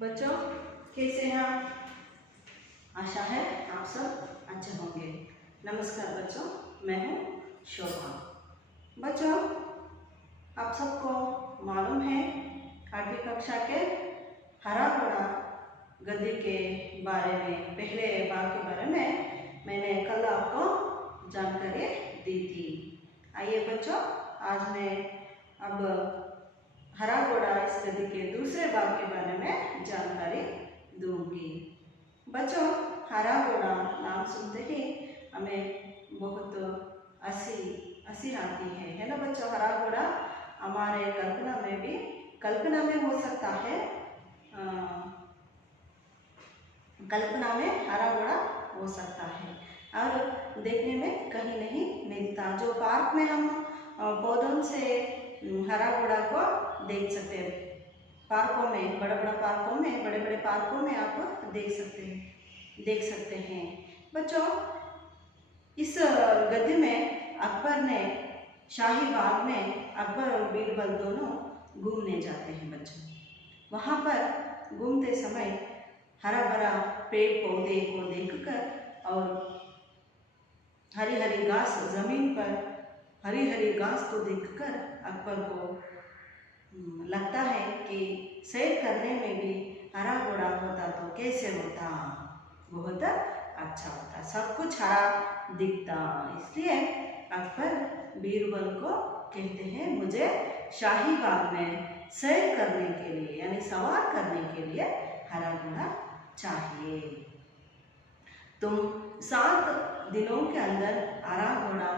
बच्चों कैसे हैं आप? आशा है आप सब अच्छे होंगे। नमस्कार बच्चों, मैं हूँ शोभा। बच्चों आप सबको मालूम है 8वीं कक्षा के हरा घोड़ा गद्य के बारे में, पहले भाग के बारे में मैंने कल आपको जानकारी दी थी। आइए बच्चों, आज मैं अब हरा घोड़ा इस गद्य के दूसरे भाग के बारे में जानकारी दूंगी। बच्चों हरा घोड़ा नाम सुनते ही हमें बहुत हंसी आती है ना बच्चों। हरा घोड़ा हमारे कल्पना में हो सकता है, कल्पना में हरा घोड़ा हो सकता है और देखने में कहीं नहीं मिलता। जो पार्क में हम पौधों से हरा घोड़ा को देख सकते हैं, पार्कों में, बड़े बड़े पार्कों में आप देख सकते हैं। बच्चों इस गद्य में अकबर ने शाही बाग में अकबर और बीरबल दोनों घूमने जाते हैं। बच्चों वहाँ पर घूमते समय हरा भरा पेड़ पौधे को देखकर और हरी हरी घास, जमीन पर हरी हरी घास को देखकर अकबर को लगता है कि सैर करने में भी हरा घोड़ा होता तो कैसे होता, बहुत अच्छा होता, सब कुछ हरा दिखता। इसलिए अकबर बीरबल को कहते हैं मुझे शाही बाग में सैर करने के लिए यानी सवार करने के लिए हरा घोड़ा चाहिए। तुम 7 दिनों के अंदर हरा घोड़ा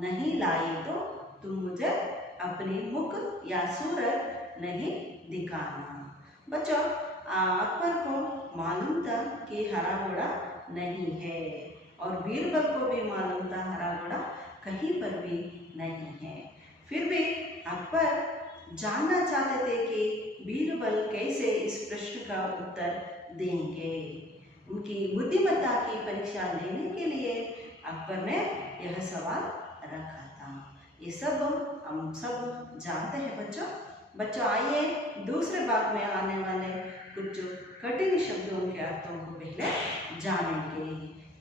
नहीं लाई तो तुम मुझे अपनी मुख या सूरत नहीं दिखाना। बच्चों अकबर को मालूम था कि हरा घोड़ा नहीं है और बीरबल को भी मालूम था हरा घोड़ा कहीं पर भी नहीं है। फिर भी अकबर जानना चाहते थे कि बीरबल कैसे इस प्रश्न का उत्तर देंगे। उनकी बुद्धिमत्ता की परीक्षा लेने के लिए अकबर ने यह सवाल रखा था। ये सब हम सब जानते हैं बच्चों। बच्चों आइए दूसरे भाग में आने वाले कुछ कठिन शब्दों के अर्थों को पहले जानेंगे।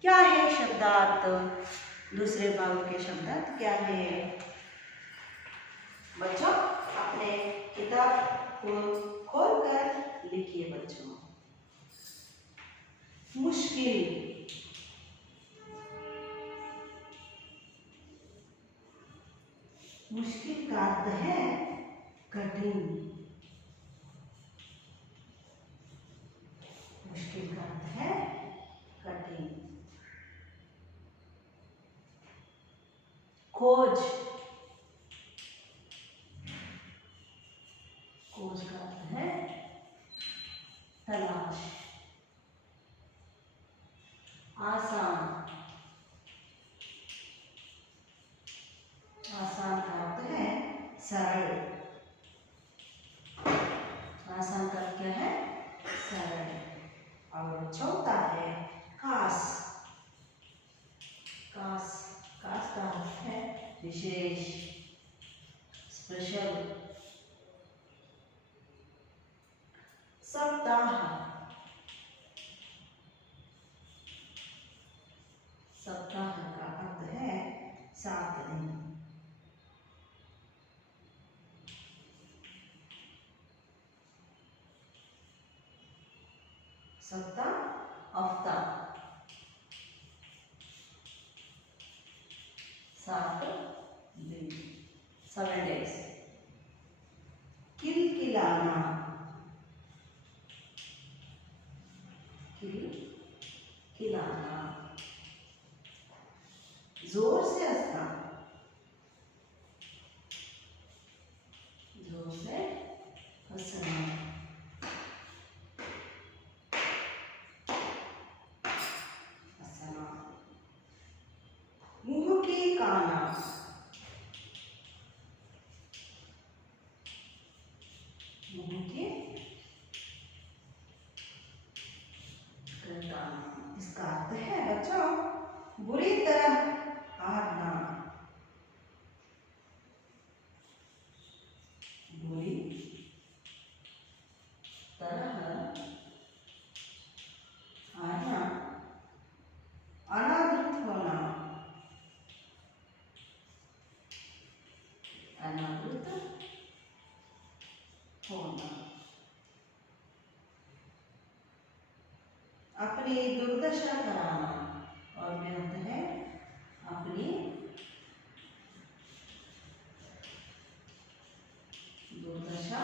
क्या है शब्दार्थ? दूसरे भाग के शब्दार्थ क्या है? बच्चों अपने किताब को खोलकर लिखिए। बच्चों मुश्किल, मुश्किल का अर्थ है कठिन। मुश्किल का अर्थ है कठिन। खोज, खोज का अर्थ है तलाश। आसान, आसान का अर्थ है सरल। आसान का अर्थ क्या है? सरल। और चौथा है खास। खास, खास का अर्थ है विशेष, स्पेशल। सप्ताह, सप्ताह का अर्थ है 7 दिन। सप्ताह, हफ्ता, 7 दिन, 7 days। किलकिलाना, किलकिलाना, जोर से हंसना, जोर से हंसना। हंसना। मुंह की काना, मुंह की काना। इसका अर्थ है बच्चों बुरी तरह हारना, बुरी तरह अपनी दुर्दशा कराना, और क्या होता है अपनी दुर्दशा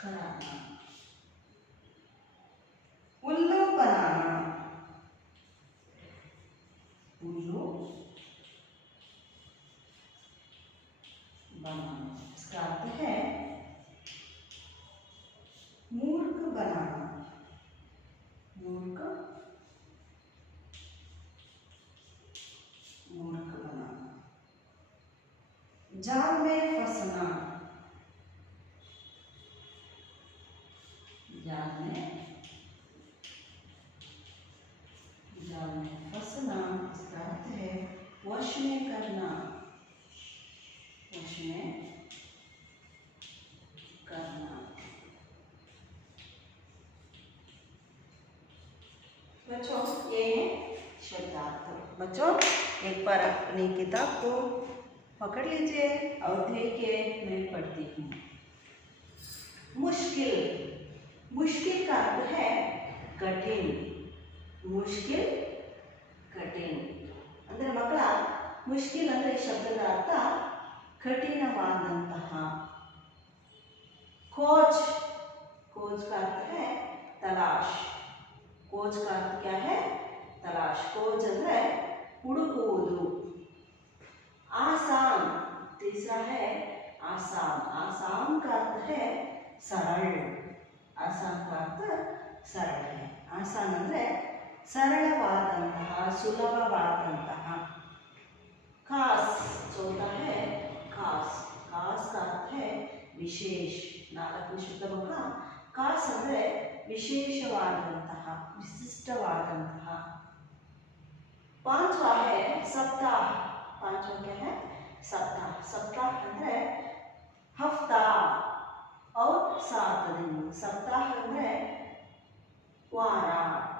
कराना। उल्लू बनाना, उल्लू बनाना, इसका अर्थ है मूर्ख बनाना, मूर्ख मूर्ख बनाना। जाल में फंसना, जाल में फंसना, इसका अर्थ है वश में करना, वश में करना। बच्चों ये शब्दार्थ। बच्चों एक बार अपनी किताब को पकड़ लीजिए और देखिए, मैं पढ़ती हूँ। मुश्किल, मुश्किल का अर्थ है कठिन, मुश्किल कठिन ಅಂದ್ರೆ ಮಕ್ಕಳ ಮುಶ್ಕಿಲ್ ಅಂದ್ರೆ ಈ ಶಬ್ದದ ಅರ್ಥ कठिनवाದಂತಹ। खोज, खोज का अर्थ है तलाश, खोज का अर्थ क्या है तलाश, खोज ಅಂದ್ರೆ ಹುಡುಕುವುದು। आसान, तीसरा है आसान, आसान का अर्थ है सरल, आसान का अर्थ सरल है। आसान ಅಂದ್ರೆ सरलवाದಂತಹ, ಸುಲಭವಾದಂತಹ। खास, चौथा है खास, खास का अर्थ है विशेष। ನಾಲ್ಕನೇ ಶಬ್ದ ಮಕ್ಕಳ खास ಅಂದರೆ ವಿಶೇಷವಾದಂತಹ, ವಿಶಿಷ್ಟವಾದಂತಹ। पांचवा है सप्ताह, पांचवा क्या है सप्ताह, सप्ताह ಅಂದರೆ हफ्ता और 7 दिन। सप्ताह ಅಂದರೆ ವಾರ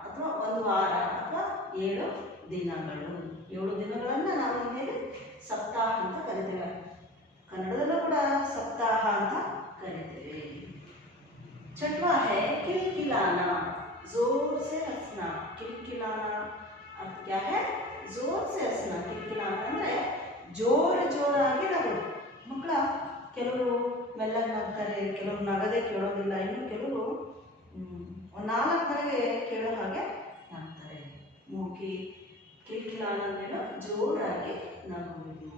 ಅಥವಾ ಒಂದು ವಾರ ಅಥವಾ 7 ದಿನಗಳು, 7 ದಿನಗಳನ್ನು ನಾವು ಇಲ್ಲಿ ಸಪ್ತಾಹ ಅಂತ ಕರಿತೇವೆ, ಕನ್ನಡದಲ್ಲೂ ಕೂಡ ಸಪ್ತಾಹ ಅಂತ ಕರಿತೇವೆ। छठवां है किलकिलाना, जोर से हंसना, किलकिलाना अर्थ क्या है जोर से हंसना। किलकिलाना ಅಂದ್ರೆ ಜೋರು ಜೋರಾಗಿ ನಗೋದು। ಮಕ್ಕಳ ಕೆಲವರು ಮೆಲ್ಲಗೆ ನಗ್ತಾರೆ, ಕೆಲವರು ನಗದೆ ಕೇಳೋದಿಲ್ಲ, ಇನ್ನು ಕೆಲವರು ಒಂದು 4 ಮನೆಗೆ ಕೇಳೋ ಹಾಗೆ ನಗ್ತಾರೆ। ಮೂಕಿ ಕಿಲಕಿಲಾನ ಅಂದ್ರೆ ಜೋರಾಗಿ ನಗುವುದು।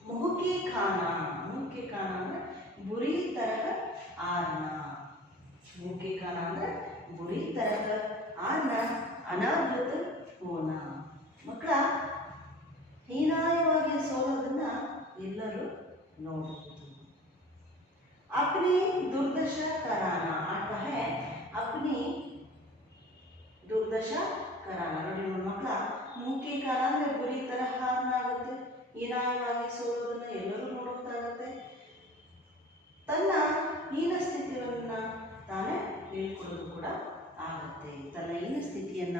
मुहकी खाना, मुहकी खाना ಅಂದ್ರೆ बुरी तरह आना, मुहकी खाना ಅಂದ್ರೆ बुरी तरह आना, अनावृत होना। ಮಕ್ಕಳ ಹೀನಾಯವಾಗಿ ಸೋಲೋದನ್ನ ಎಲ್ಲರೂ ನೋಡುವುದು। अपनी दुर्दशा कराना, आता है अपनी दुर्दशा कराना। ನೋಡಿ ಮಕ್ಕಳ ಮುಖ್ಯ ಕಾರಣ ಅಂದ್ರೆ बुरी तरह हारना ಆಗುತ್ತೆ, ಹೀನಾಯವಾಗಿ ಸೋಲೋದನ್ನ ಎಲ್ಲರೂ ನೋಡೋದಾಗುತ್ತೆ। ತನ್ನ ಹೀನ ಸ್ಥಿತಿಯನ್ನ ತಾನೇ ಹೇಳ್ಕೊಳ್ಳೋದು ಕೂಡ ಆಗುತ್ತೆ, ತನ್ನ ಹೀನ ಸ್ಥಿತಿಯನ್ನ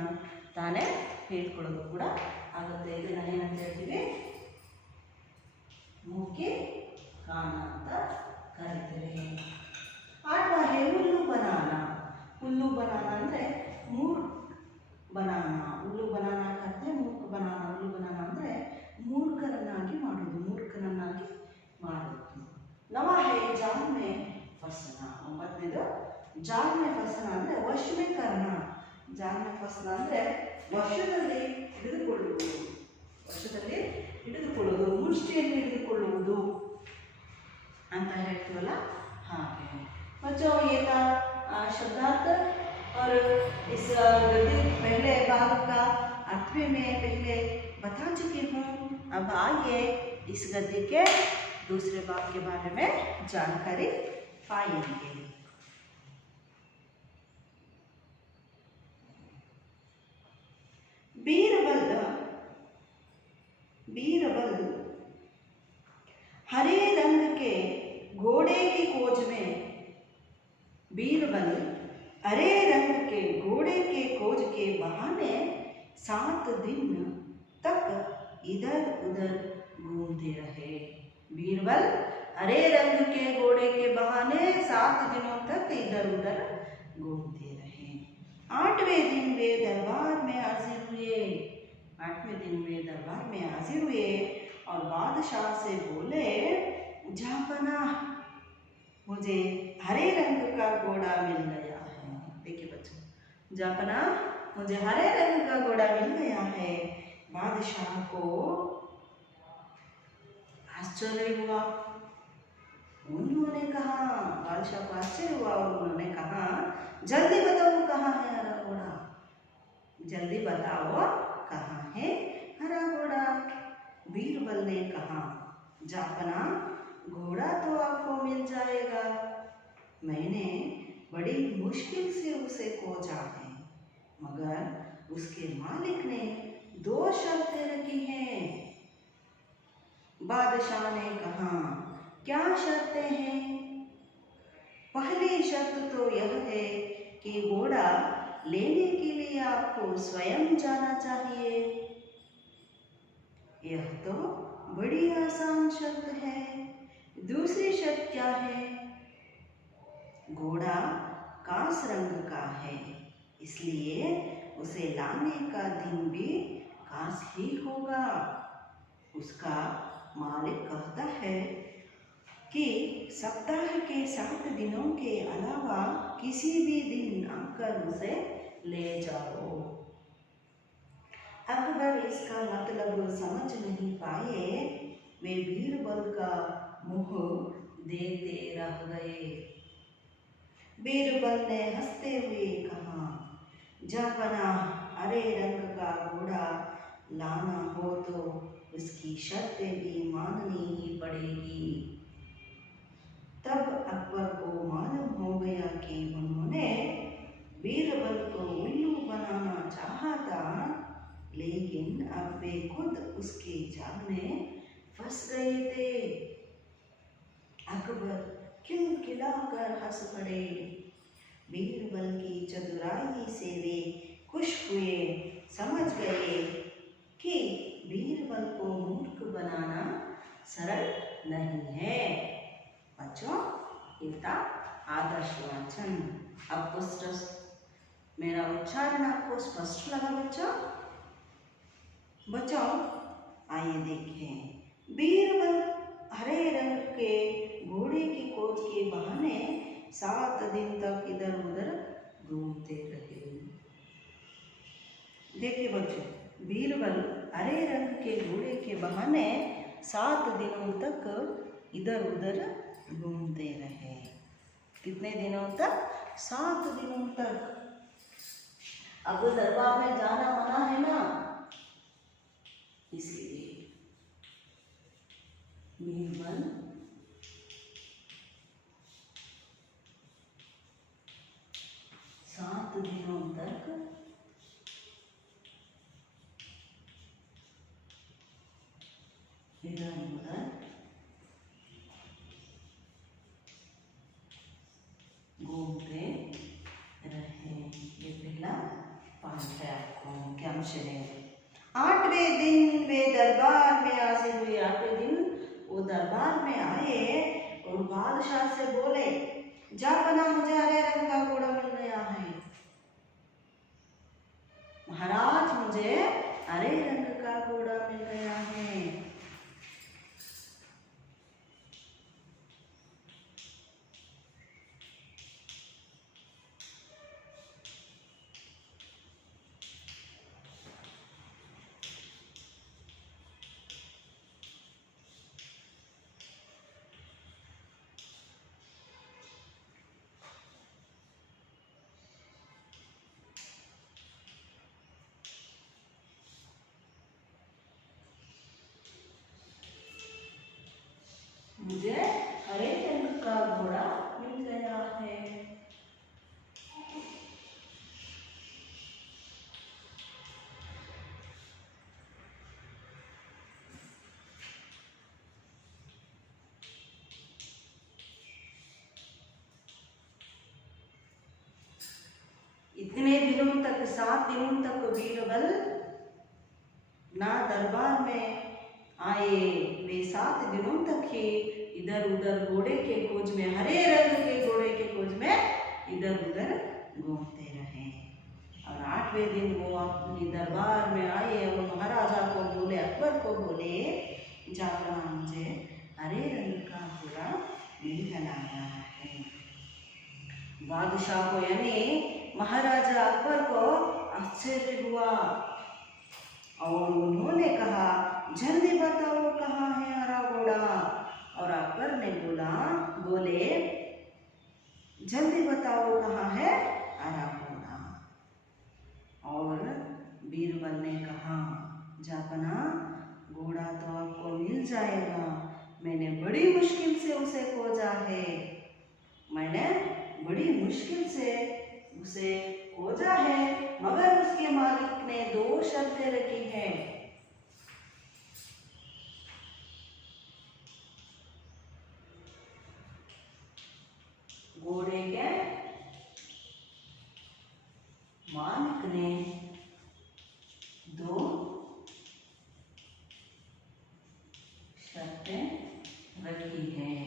ತಾನೇ ಹೇಳ್ಕೊಳ್ಳೋದು ಕೂಡ ಆಗುತ್ತೆ। ಇದನ್ನ ಏನಂತ ಹೇಳ್ತೀವಿ ಮುಖ್ಯ ಕಾರಣ ಅಂತ ಕರಿತೇವೆ। ಆಟವಾ है उल्लू बनाना, उल्लू बनाना ಅಂದ್ರೆ ಮೂರ್ಖ बनाना, उल्लू बनाना करते मूर्ख बनाना। उल्लू बनाना ಅಂದ್ರೆ ಮೂರ್ಖರನ್ನಾಗಿ ಮಾಡೋದು, ಮೂರ್ಖನನ್ನಾಗಿ ಮಾಡೋದು। नवा है जाल में फंसना, 9ನೇದು जाल में फंसना ಅಂದ್ರೆ ವಶ में करना। जाल में फंसना ಅಂದ್ರೆ ವಶದಲ್ಲಿ ಹಿಡಿದುಕೊಳ್ಳುವುದು, ವಶದಲ್ಲಿ ಹಿಡಿದುಕೊಳ್ಳುವುದು, ಮುಷ್ಟಿಯಲ್ಲಿ ಹಿಡಿದುಕೊಳ್ಳುವುದು ಅಂತ ಹೇಳ್ತೀವಲ್ಲ ಹಾಗೆ। बच्चों ये था शब्दार्थ, और इस गद्य पहले भाग का अर्थ भी मैं पहले बता चुकी हूँ। अब आइए इस गद्य के दूसरे भाग के बारे में जानकारी पाएंगे। बीरबल, बीरबल हरे रंग के घोड़े की खोज में, बीरबल हरे रंग के घोड़े के खोज के बहाने 7 दिन तक इधर उधर घूमते रहे। बीरबल हरे रंग के घोड़े के बहाने 7 दिनों तक इधर उधर घूमते रहे। आठवें दिन वे दरबार में हाजिर हुए। आठवें दिन वे दरबार में हाजिर हुए और बादशाह से बोले, जहाँपना मुझे हरे रंग का घोड़ा मिल गया है। देखिए बच्चों, जहाँपना मुझे हरे रंग का घोड़ा मिल गया है। बादशाह को आश्चर्य हुआ। उन्होंने कहा, बादशाह को आश्चर्य हुआ और उन्होंने कहा, जल्दी बताओ कहाँ है हरा घोड़ा, जल्दी बताओ कहाँ है हरा घोड़ा। बीरबल ने कहा, जहाँपना घोड़ा तो आपको मिल जाएगा, मैंने बड़ी मुश्किल से उसे खोजा है, मगर उसके मालिक ने 2 शर्तें रखी हैं। बादशाह ने कहा, क्या शर्तें हैं? पहली शर्त तो यह है कि घोड़ा लेने के लिए आपको स्वयं जाना चाहिए। यह तो बड़ी आसान शर्त है। दूसरी शर्त क्या है? घोड़ा कांस रंग का है, इसलिए उसे लाने का दिन भी कांस ही होगा। उसका मालिक कहता है कि सप्ताह के 7 दिनों के अलावा किसी भी दिन आकर उसे ले जाओ। अकबर इसका मतलब समझ नहीं पाए। वे बीरबल का मुंह देखते रह गए। बीरबल ने हंसते हुए कहा, जहाँपना हरे रंग का घोड़ा लाना हो तो उसकी शर्तें भी माननी ही पड़ेगी। तब अकबर को मालूम हो गया कि उन्होंने बीरबल को उल्लू बनाना चाहा था, लेकिन अब वे खुद उसके जाल में फंस गए थे। अकबर खिलखिलाकर हंस पड़े। बीरबल की चतुराई से वे खुश हुए, समझ गए कि बीरबल को मूर्ख बनाना सरल नहीं है। बच्चों, ये था आदर्श वाचन। आपको मेरा उच्चारण आपको स्पष्ट लगा बच्चों? बच्चों आइए देखें। बीरबल हरे रंग के घोड़े की खोज के बहाने 7 दिन तक इधर उधर घूमते रहे। देखिए बच्चों, बीरबल हरे रंग के घोड़े के बहाने 7 दिनों तक इधर उधर घूमते रहे। कितने दिनों तक? 7 दिनों तक। अब दरबार में जाना मना है ना, इसलिए बीरबल 7 दिनों तक इधर उधर घूमते रहे। ये पहला पाठ है आपको मुख्य अंश है। 8वें दिन वे दरबार में हाजिर हुए। 8वें दिन वो दरबार में आए और बादशाह से बोले, जहाँपना मुझे हरे रंग का घोड़ा मिल गया है। महाराज, मुझे हरे रंग का घोड़ा मिल गया है। मुझे हरे रंग का घोड़ा मिल गया है। इतने दिनों तक, 7 दिनों तक बीरबल ना दरबार में आए। वे 7 दिनों तक ही इधर उधर घोड़े के खोज में, हरे रंग के घोड़े के खोज में इधर उधर घूमते रहे। और 8वें दिन वो अपनी दरबार में आए और महाराजा को बोले, अकबर को बोले, जापना मुझे हरे रंग का घोड़ा मिल आया है। बादशाह को यानी महाराजा अकबर को आश्चर्य हुआ और उन्होंने कहा, जल्दी बताओ कहाँ है हरा घोड़ा। और अकबर ने बोले जल्दी बताओ कहाँ है हरा घोड़ा। और बीरबल ने कहा, जापना घोड़ा तो आपको मिल जाएगा, मैंने बड़ी मुश्किल से उसे खोजा है, मैंने बड़ी मुश्किल से उसे खोजा है, मगर उसके मालिक ने 2 शर्तें रखी हैं। घोड़े के मालिक ने 2 शर्तें रखी हैं।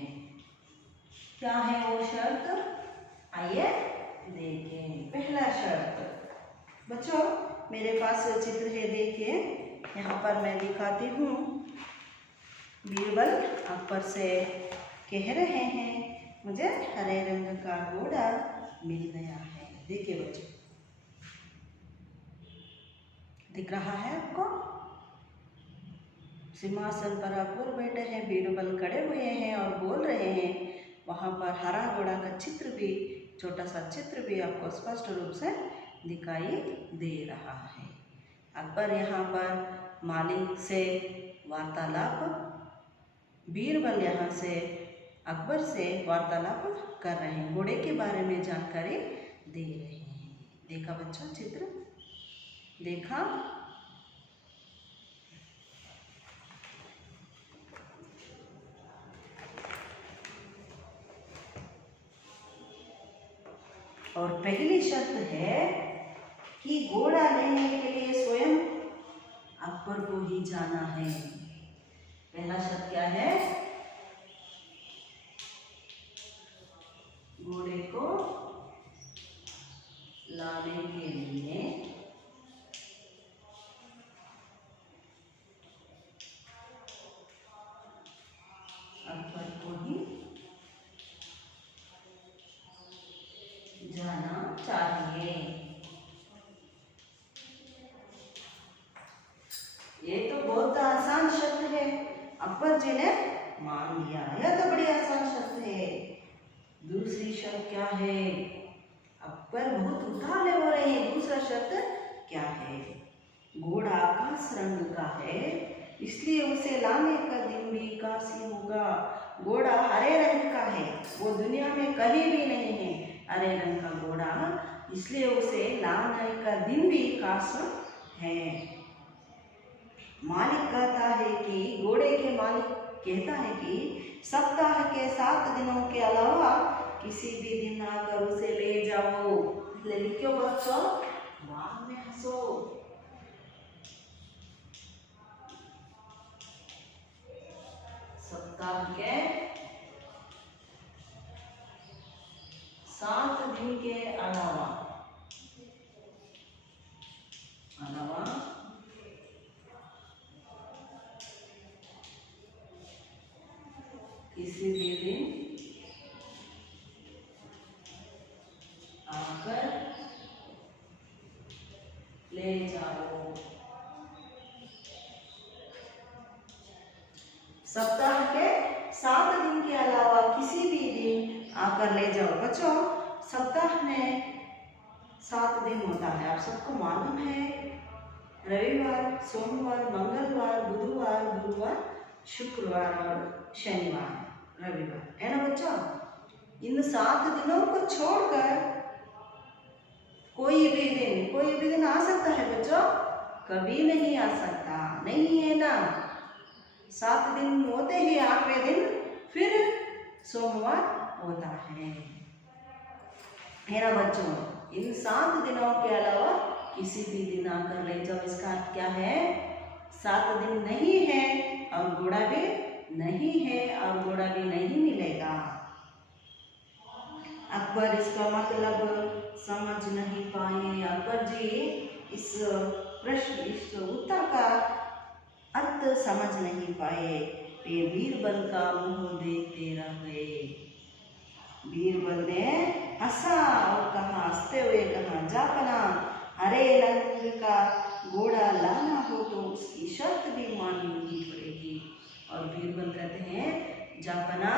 क्या है वो शर्त? आइए देखें। पहला शर्त, बच्चों मेरे पास चित्र है, देखिए यहाँ पर मैं दिखाती हूँ। बीरबल अकबर से कह रहे हैं, मुझे हरे रंग का घोड़ा मिल गया है। देखिए बच्चों, दिख रहा है आपको? सिंहासन पर अकबर बैठे हैं, बीरबल खड़े हुए हैं और बोल रहे हैं। वहाँ पर हरा घोड़ा का चित्र भी, छोटा सा चित्र भी आपको स्पष्ट रूप से दिखाई दे रहा है। अकबर यहाँ पर मालिक से वार्तालाप, बीरबल यहाँ से अकबर से वार्तालाप कर रहे हैं, घोड़े के बारे में जानकारी दे रहे हैं। देखा बच्चों चित्र? देखा? और पहली शर्त है कि घोड़ा लेने के लिए स्वयं अकबर को ही जाना है। पहला शर्त क्या है? घोड़े को लाने के लिए अकबर को ही जाना चाहिए। ये तो बहुत आसान शर्त है, अकबर जी ने मान लिया, यह तो बड़ी आसान शर्त है। दूसरी शर्त क्या है? अकबर बहुत उतावले हो रहे हैं। दूसरा शर्त क्या है? घोड़ा आकाश रंग का है, इसलिए उसे लाने का दिन भी काशी होगा। घोड़ा हरे रंग का है, वो दुनिया में कहीं भी नहीं है हरे रंग का घोड़ा, इसलिए उसे लाने का दिन भी काश है। मालिक कहता है कि, घोड़े के मालिक कहता है कि सप्ताह के 7 दिनों के अलावा किसी भी दिन आकर उसे ले जाओ। लिखो बच्चों, बाद में हंसो। सप्ताह के 7 दिन के अलावा किसी भी दिन आकर ले जाओ। सप्ताह के 7 दिन के अलावा किसी भी दिन आकर ले जाओ। बच्चों सप्ताह में 7 दिन होता है, आप सबको मालूम है। रविवार, सोमवार, मंगलवार, बुधवार, गुरुवार, शुक्रवार और शनिवार, रविवार, है ना बच्चों? इन 7 दिनों को छोड़कर कोई भी दिन आ सकता है बच्चों? कभी नहीं आ सकता, नहीं है ना। 7 दिन होते ही 8वें दिन फिर सोमवार होता है ना बच्चों? इन 7 दिनों के अलावा किसी भी दिन आकर ले जाओ। इसका अर्थ क्या है? 7 दिन नहीं है और घोड़ा भी नहीं है और घोड़ा भी नहीं मिलेगा। अकबर इसका मतलब समझ नहीं पाए। अकबर जी भी इस प्रश्न इस उत्तर का अर्थ समझ नहीं पाए। वे बीरबल का मुंह देखते रह गए। बीरबल ने हंसा और कहा, हंसते हुए कहा, जापना, हरे रंग का घोड़ा लाना हो तो उसकी शर्त भी माननी पड़ेगी। और बीरबल कहते हैं, जापना,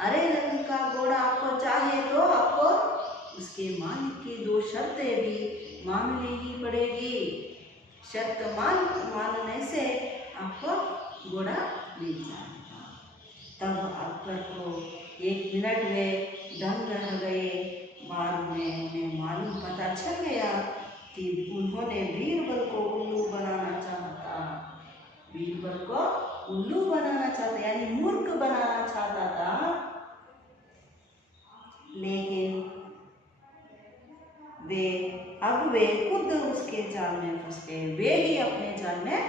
हरे रंग का घोड़ा आपको चाहिए तो आपको उसके मालिक की 2 शर्तें भी माननी ही पड़ेगी। शर्त मानने से आपको घोड़ा मिल जाएगा। तब अकबर को 1 मिनट में दंग रह गए। बाद में उन्हें मालूम पता चल गया कि उन्होंने बीरबल को उल्लू बनाना चाहता। बीरबल को उल्लू बनाना चाहता यानी मूर्ख बनाना चाहता था, लेकिन वे खुद उसके जाल में फंस गए। वे ही अपने जाल में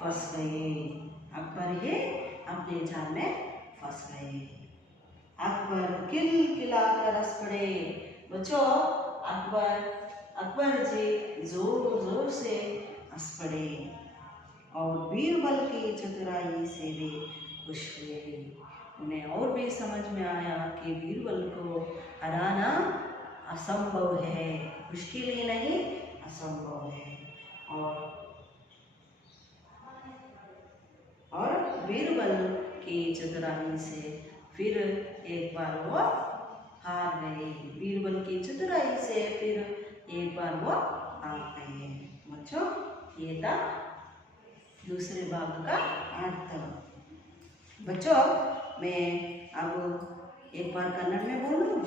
फंस गए। अकबर ही अपने जाल में फंस गए। अकबर किलकिलाकर हंस पड़े। बच्चों, अकबर जी जोर जोर से हंस पड़े और बीरबल की चतुराई से भी खुश हुए। उन्हें और भी समझ में आया कि बीरबल को हराना असंभव है, मुश्किल ही नहीं असंभव है। और बीरबल की चतुराई से फिर एक बार वो हार गए। बीरबल की चतुराई से फिर एक बार वो हार गए। बच्चों, ये था दूसरे भाग का अर्थ। बच्चों, मैं अब एक बार कन्नड़ में बोलूं।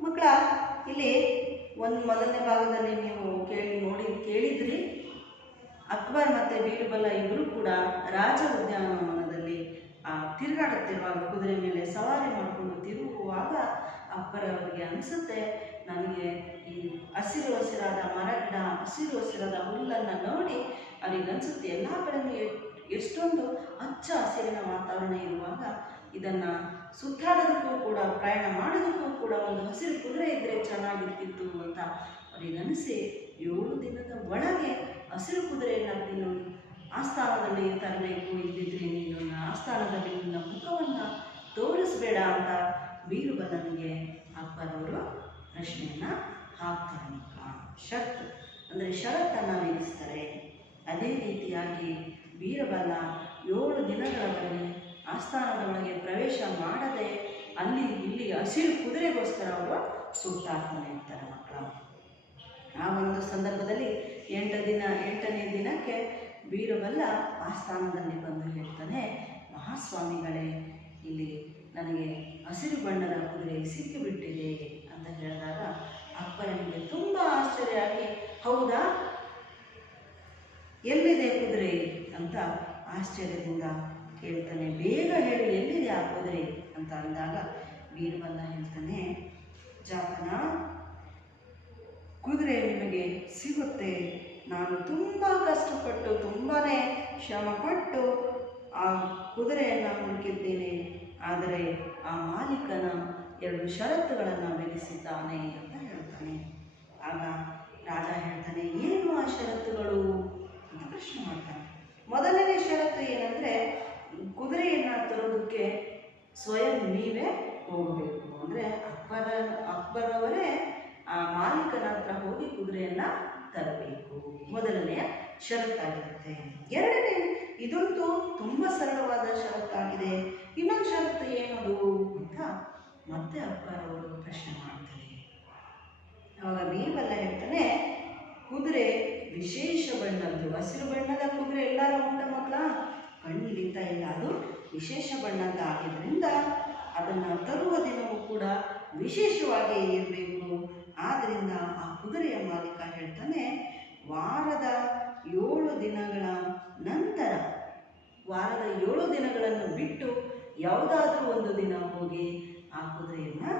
ಮಕ್ಕಳ, ಇಲ್ಲಿ ಮೊದಲನೇ ಭಾಗದಲ್ಲಿ ನೀವು ಕೇಳಿದ್ರಿ, ಅಕ್ಬರ್ ಮತ್ತು ಬೀರ್ಬಲ ಇಬ್ಬರು ಕೂಡ ರಾಜ ಉದ್ಯಾನವನದಲ್ಲಿ ತಿರುಗಾಡುತ್ತಿರುವಾಗ, ಕುದುರೆ ಮೇಲೆ ಸವಾರಿ ಮಾಡಿಕೊಂಡು ತಿರುಗುವಾಗ ಅಕ್ಬರ್ ಅವರಿಗೆ ಅನಿಸುತ್ತೆ, ನನಗೆ ಈ ಹಸಿರು ಹಸಿರಾದ ಮರಗಿಡ, ಹಸಿರು ಹಸಿರಾದ ಹುಲ್ಲನ್ನು ನೋಡಿ ಅವರಿಗೆ ಅನಿಸುತ್ತೆ, ಎಲ್ಲ ಕಡೆಯೂ ಎಷ್ಟೊಂದು ಹಚ್ಚ ಹಸಿರಿನ ವಾತಾವರಣ ಇರುವಾಗ ಇದನ್ನು ಸುತ್ತಾಡೋದಕ್ಕೂ ಕೂಡ, ಪ್ರಯಾಣ ಮಾಡೋದಕ್ಕೂ ಕೂಡ ಒಂದು ಹಸಿರು ಕುದುರೆ ಇದ್ದರೆ ಚೆನ್ನಾಗಿರ್ತಿತ್ತು ಅಂತ ಅವರಿಗೆ ಅನಿಸಿ 7 ದಿನದ ಒಳಗೆ ಹಸಿರು ಕುದುರೆಯನ್ನು ನೀನು ಆಸ್ಥಾನದಲ್ಲಿ ತರಬೇಕು, ಇದ್ದಿದ್ರೆ ನೀನು ಆಸ್ಥಾನದಲ್ಲಿ ನಿನ್ನ ಮುಖವನ್ನು ತೋರಿಸ್ಬೇಡ ಅಂತ ಬೀರ್ಬಲನಿಗೆ ಅಕ್ಬರ್ ಅವರು ಪ್ರಶ್ನೆಯನ್ನು ಹಾಕ್ತಾರೆ. ಶರ್ತ್ ಅಂದರೆ ಷರತ್ತನ್ನು ವಿಧಿಸ್ತಾರೆ. ಅದೇ ರೀತಿಯಾಗಿ ಬೀರ್ಬಲ 7 ದಿನಗಳವರೆಗೆ ಆಸ್ಥಾನದ ಒಳಗೆ ಪ್ರವೇಶ ಮಾಡದೆ ಅಲ್ಲಿ ಇಲ್ಲಿ ಹಸಿರು ಕುದುರೆಗೋಸ್ಕರ ಅವರು ಸುತ್ತಾಡ್ತಾನೆ ಇರ್ತಾರೆ ಮಕ್ಕಳು. ಆ ಒಂದು ಸಂದರ್ಭದಲ್ಲಿ 8ನೇ ದಿನಕ್ಕೆ ಬೀರ್ಬಲ ಆಸ್ಥಾನದಲ್ಲಿ ಬಂದು ಹೇಳ್ತಾನೆ, ಮಹಾಸ್ವಾಮಿಗಳೇ, ಇಲ್ಲಿ ನನಗೆ ಹಸಿರು ಬಣ್ಣದ ಕುದುರೆ ಸಿಕ್ಕಿಬಿಟ್ಟಿದೆ ಅಂತ ಹೇಳಿದಾಗ ಅಕ್ಬರನಿಗೆ ತುಂಬ ಆಶ್ಚರ್ಯ ಆಗಿ, ಹೌದಾ, ಎಲ್ಲಿದೆ ಕುದುರೆ ಅಂತ ಆಶ್ಚರ್ಯದಿಂದ ಕೇಳ್ತಾನೆ. ಬೇಗ ಹೇಳಿ, ಎಲ್ಲಿದೆ ಆ ಕುದುರೆ ಅಂತ ಅಂದಾಗ ಬೀರ್ಬಲ ಹೇಳ್ತಾನೆ, ಜಾಪನ, ಕುದುರೆ ನಿಮಗೆ ಸಿಗುತ್ತೆ. ನಾನು ತುಂಬ ಕಷ್ಟಪಟ್ಟು, ತುಂಬಾ ಶ್ರಮಪಟ್ಟು ಆ ಕುದುರೆಯನ್ನು ಹುಡುಕಿದ್ದೇನೆ. ಆದರೆ ಆ ಮಾಲೀಕನ 2 ಷರತ್ತುಗಳನ್ನು ವಿಧಿಸಿದ್ದಾನೆ ಅಂತ ಹೇಳ್ತಾನೆ. ಆಗ ರಾಜ ಹೇಳ್ತಾನೆ, ಏನು ಆ ಷರತ್ತುಗಳು ಅಂತ ಪ್ರಶ್ನೆ ಮಾಡ್ತಾನೆ. ಮೊದಲನೇ ಷರತ್ತು ಏನಂದರೆ, ಕುದುರೆಯನ್ನು ತರೋದಕ್ಕೆ ಸ್ವಯಂ ನೀವೇ ಹೋಗಬೇಕು. ಅಂದರೆ ಅಕ್ಬರ್ ಅವರೇ ಆ ಮಾಲೀಕನ ಹತ್ರ ಹೋಗಿ ಕುದುರೆಯನ್ನು ತರಬೇಕು, ಮೊದಲನೆಯ ಷರತ್ತಾಗಿರುತ್ತೆ. ಎರಡನೇ, ಇದಂತೂ ತುಂಬ ಸರಳವಾದ ಷರತ್ತಾಗಿದೆ, ಇನ್ನೊಂದು ಷರತ್ತು ಏನದು ಅಂತ ಮತ್ತೆ ಅಕ್ಬರ್ ಅವರು ಪ್ರಶ್ನೆ ಮಾಡ್ತಾರೆ. ಆವಾಗ ಬೀರ್ಬಲ ಹೇಳ್ತಾನೆ, ಕುದುರೆ ವಿಶೇಷ ಬಣ್ಣದ್ದು. ಹಸಿರು ಬಣ್ಣದ ಕುದುರೆ ಎಲ್ಲರೂ ಉಂಟ ಮಕ್ಕಳ? ಖಂಡಿತ ಇಲ್ಲ, ಅದು ವಿಶೇಷ ಬಣ್ಣದ್ದಾಗಿದ್ದರಿಂದ ಅದನ್ನು ತರುವ ದಿನವೂ ಕೂಡ ವಿಶೇಷವಾಗಿ ಇರಬೇಕು. ಆದ್ದರಿಂದ ಆ ಕುದುರೆಯ ಮಾಲೀಕ ಹೇಳ್ತಾನೆ, ವಾರದ 7 ದಿನಗಳ ನಂತರ, ವಾರದ 7 ದಿನಗಳನ್ನು ಬಿಟ್ಟು ಯಾವುದಾದ್ರೂ ಒಂದು ದಿನ ಹೋಗಿ ಆ ಕುದುರೆಯನ್ನು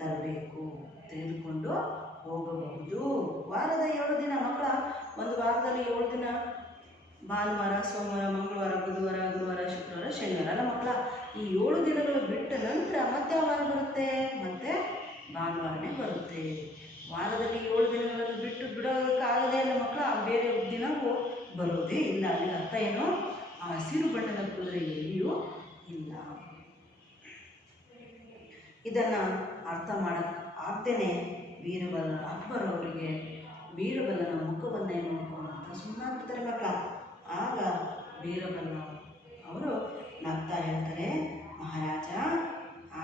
ತರಬೇಕು, ತೆಗೆದುಕೊಂಡು ಹೋಗಬಹುದು. ವಾರದ 7 ದಿನ ಮಕ್ಕಳ, ಒಂದು ವಾರದಲ್ಲಿ 7 ದಿನ ಭಾನುವಾರ, ಸೋಮವಾರ, ಮಂಗಳವಾರ, ಬುಧವಾರ, ಗುರುವಾರ, ಶುಕ್ರವಾರ, ಶನಿವಾರ ಅಲ್ಲ ಮಕ್ಕಳ. ಈ 7 ದಿನಗಳು ಬಿಟ್ಟ ನಂತರ ಮತ್ತೆ ವಾರ ಬರುತ್ತೆ, ಮತ್ತೆ ಭಾನುವಾರನೇ ಬರುತ್ತೆ. ವಾರದಲ್ಲಿ 7 ದಿನಗಳನ್ನು ಬಿಡೋದಕ್ಕಾಗಲ್ಲ ಬೇರೆ ದಿನವೂ ಬರೋದೇ ಇಲ್ಲ. ಅಲ್ಲಿ ಅರ್ಥ ಏನು, ಆ ಹಸಿರು ಬಣ್ಣದ ಕುದುರೆ ಎಲ್ಲಿಯೂ ಇಲ್ಲ. ಇದನ್ನು ಅರ್ಥ ಮಾಡಕ್ಕೆ ಆಗ್ದೇನೆ ಅಕ್ಬರ್ ಅವರಿಗೆ ಬೀರಬಲನ ಮುಖವನ್ನೇ ನೋಡ್ಕೊಂಡು ಸುಮ್ಮನಾಗ್ಬಿಡ್ತಾರೆ ಮಕ್ಕಳ. ಆಗ ಬೀರಬಲ ಅವರು ನಗ್ತಾ ಹೇಳ್ತಾರೆ, ಮಹಾರಾಜ, ಆ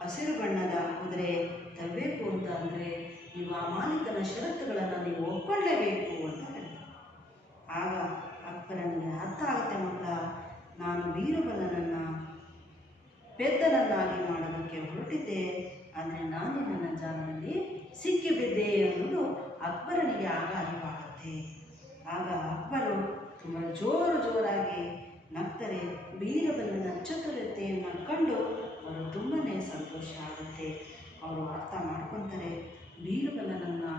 ಹಸಿರು ಬಣ್ಣದ ಕುದುರೆ ತರಬೇಕು ಅಂತ ಅಂದರೆ ನೀವು ಆ ಮಾಲೀಕನ ಷರತ್ತುಗಳನ್ನು ನೀವು ಒಪ್ಕೊಳ್ಳೇಬೇಕು ಅಂತ ಹೇಳ್ತಾರೆ. ಆಗ ಅಕ್ಬರನಿಗೆ ಅರ್ಥ ಆಗುತ್ತೆ ಮಕ್ಕಳ, ನಾನು ಬೀರಬಲನನ್ನು ಪೆದ್ದನನ್ನಾಗಿ ಮಾಡೋದಕ್ಕೆ ಹೊರಟಿದ್ದೆ, ಆದರೆ ನಾನು ನನ್ನ ಜಾಗದಲ್ಲಿ ಸಿಕ್ಕಿಬಿದ್ದೆ ಅನ್ನೋದು ಅಕ್ಬರನಿಗೆ ಆಗ ಅರಿವಾಗುತ್ತೆ. ಆಗ ಅಕ್ಬರು ತುಂಬ ಜೋರಾಗಿ ನಗ್ತಾರೆ. ಬೀರಬಲನ ಚತುರತೆಯನ್ನು ಕಂಡು ಅವರು ತುಂಬನೇ ಸಂತೋಷ ಆಗುತ್ತೆ. ಅವರು ಅರ್ಥ ಮಾಡ್ಕೊತಾರೆ, ಬೀರಬಲನನ್ನು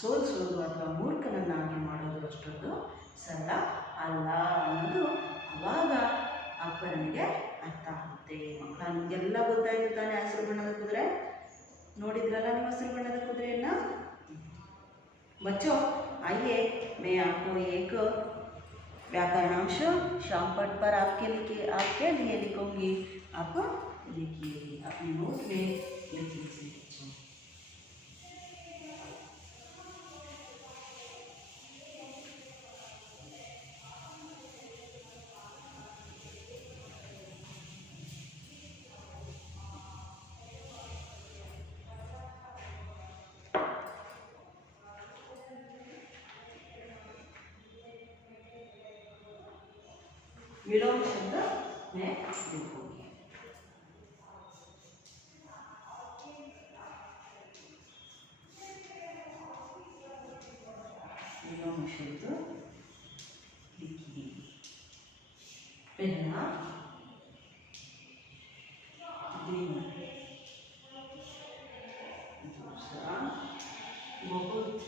ಸೋಲಿಸೋದು ಅಥವಾ ಮೂರ್ಖನನ್ನಾಗಿ ಮಾಡೋದು ಅಷ್ಟೊಂದು ಸರಳ ಅಲ್ಲ ಅನ್ನೋದು ಆವಾಗ ಅಕ್ಬರನಿಗೆ ಅರ್ಥ ಆಗುತ್ತೆ. ಮಕ್ಕಳ, ನಿಮಗೆಲ್ಲ ಗೊತ್ತಾಯಿತು ತಾನೇ ಹಸಿರು ಬಣ್ಣದ ಕುದುರೆ? ನೋಡಿದ್ರಲ್ಲ ನೀವು ಹಸಿರು ಬಣ್ಣದ ಕುದುರೆಯನ್ನು? बच्चों आइए मैं आपको एक व्याकरणांश शामपट पर आपके लिए लिखूंगी। आप देखिए, अपने नोट में लिख लीजिए बच्चों। विलोम शब्द मैं लिखूंगी। विलोम शब्द लिखिए। पहला दिन, दूसरा बहुत,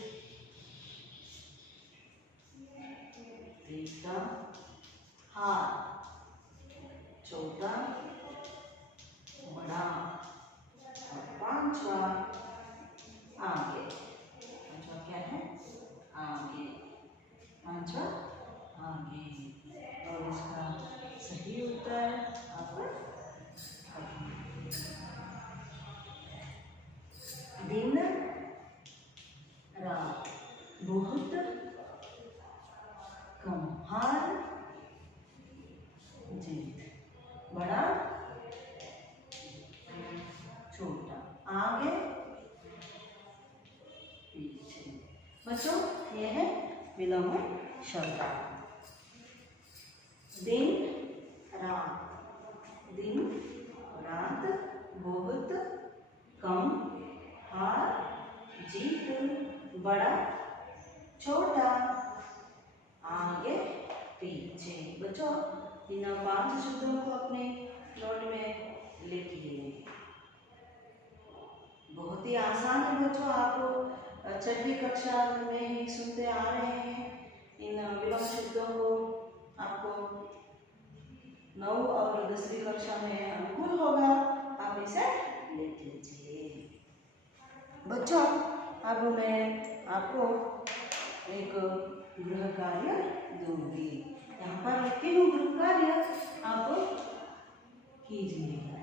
तीसरा हार, चौथा बड़ा, और पांचवा आगे। पांचवा क्या है? आगे। पांचवा आगे। और इसका सही उत्तर आप दिन रात, बहुत कम, हार जीत, बड़ा छोटा, आगे पीछे। बच्चों ये है विलोम शब्द। दिन रात, दिन रात, बहुत कम, हार जीत, बड़ा छोटा, आगे पीछे। बच्चों इन 5 शब्दों को अपने नोट में लिखिए। बहुत ही आसान है बच्चों, आप 6वीं कक्षा में ही सुनते आ रहे हैं। इन विलोम शब्दों को आपको 9 और 10वीं कक्षा में अनुकूल होगा, आप इसे लिख लीजिए। बच्चों अब मैं आपको एक गृह कार्य दूंगी। यहाँ पर लिखती हूँ गृह कार्य, आप कीजिएगा।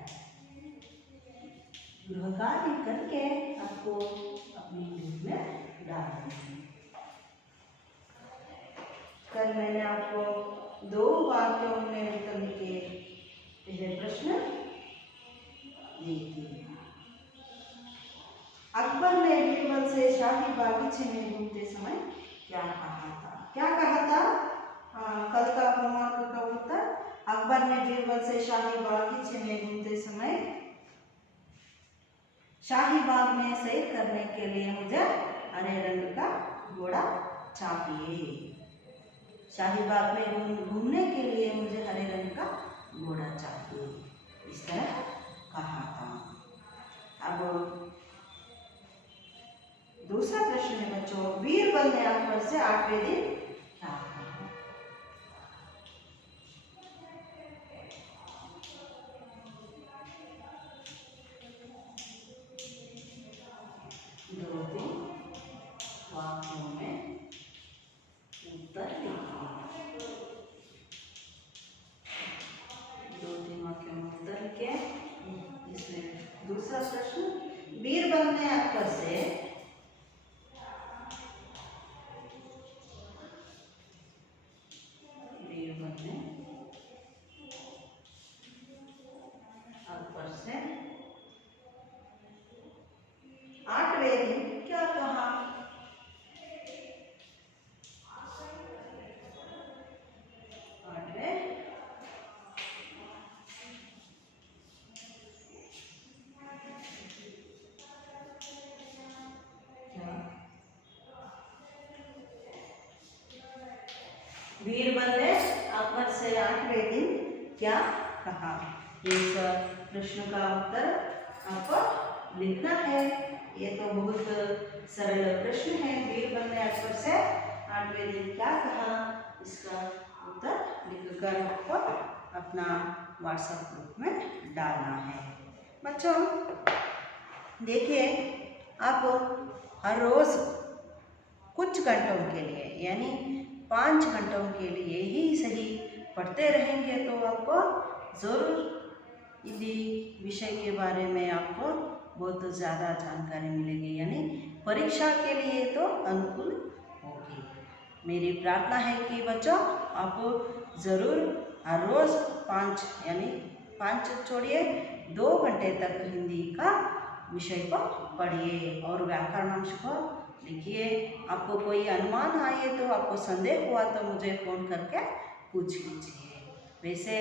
गृह कार्य करके आपको अपनी ग्रुप में डालना है। कल मैंने आपको 2 वाक्यों में उत्तर लिखे। पहले प्रश्न देखिए, अकबर ने बीरबल से शाही बागीचे में घूमते समय क्या कहा था? क्या कहा था? कल का होमवर्क का उत्तर, अकबर ने बीरबल से शाही बागीचे में घूमते समय, शाही बाग में सैर करने के लिए मुझे हरे रंग का घोड़ा चाहिए। शाही बाग में घूमने के लिए मुझे हरे रंग का घोड़ा चाहिए, इस तरह कहा था। अब दूसरा प्रश्न है बच्चों, बीरबल ने अकबर से 8वें दिन क्या कहा? दो तीन वाक्यों में बीरबल ने अकबर से 8वें दिन क्या कहा? ये सब प्रश्न का उत्तर आपको लिखना है। ये तो बहुत सरल प्रश्न है। बीरबल ने अकबर से 8वें दिन क्या कहा, इसका उत्तर लिखकर आपको अपना व्हाट्सएप ग्रुप में डालना है। बच्चों देखिए, आप हर रोज़ कुछ घंटों के लिए यानी 5 घंटों के लिए ही सही पढ़ते रहेंगे तो आपको ज़रूर हिंदी विषय के बारे में आपको बहुत ज़्यादा जानकारी मिलेगी, यानी परीक्षा के लिए तो अनुकूल होगी। मेरी प्रार्थना है कि बच्चों आप ज़रूर हर रोज़ 5 यानी 5 छोड़िए 2 घंटे तक हिंदी का विषय को पढ़िए और व्याकरणांश को लिखिए। आपको कोई अनुमान आए तो आपको संदेह हुआ तो मुझे फ़ोन करके पूछ लीजिए। वैसे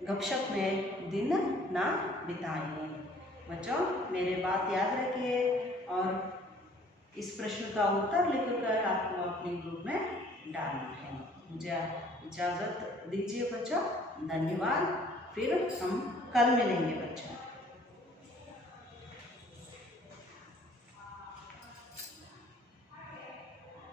गपशप में दिन ना बिताइए। बच्चों मेरे बात याद रखिए और इस प्रश्न का उत्तर लिखकर आपको अपने ग्रुप में डालना है। मुझे इजाज़त दीजिए बच्चों, धन्यवाद। फिर हम कल मिलेंगे बच्चों।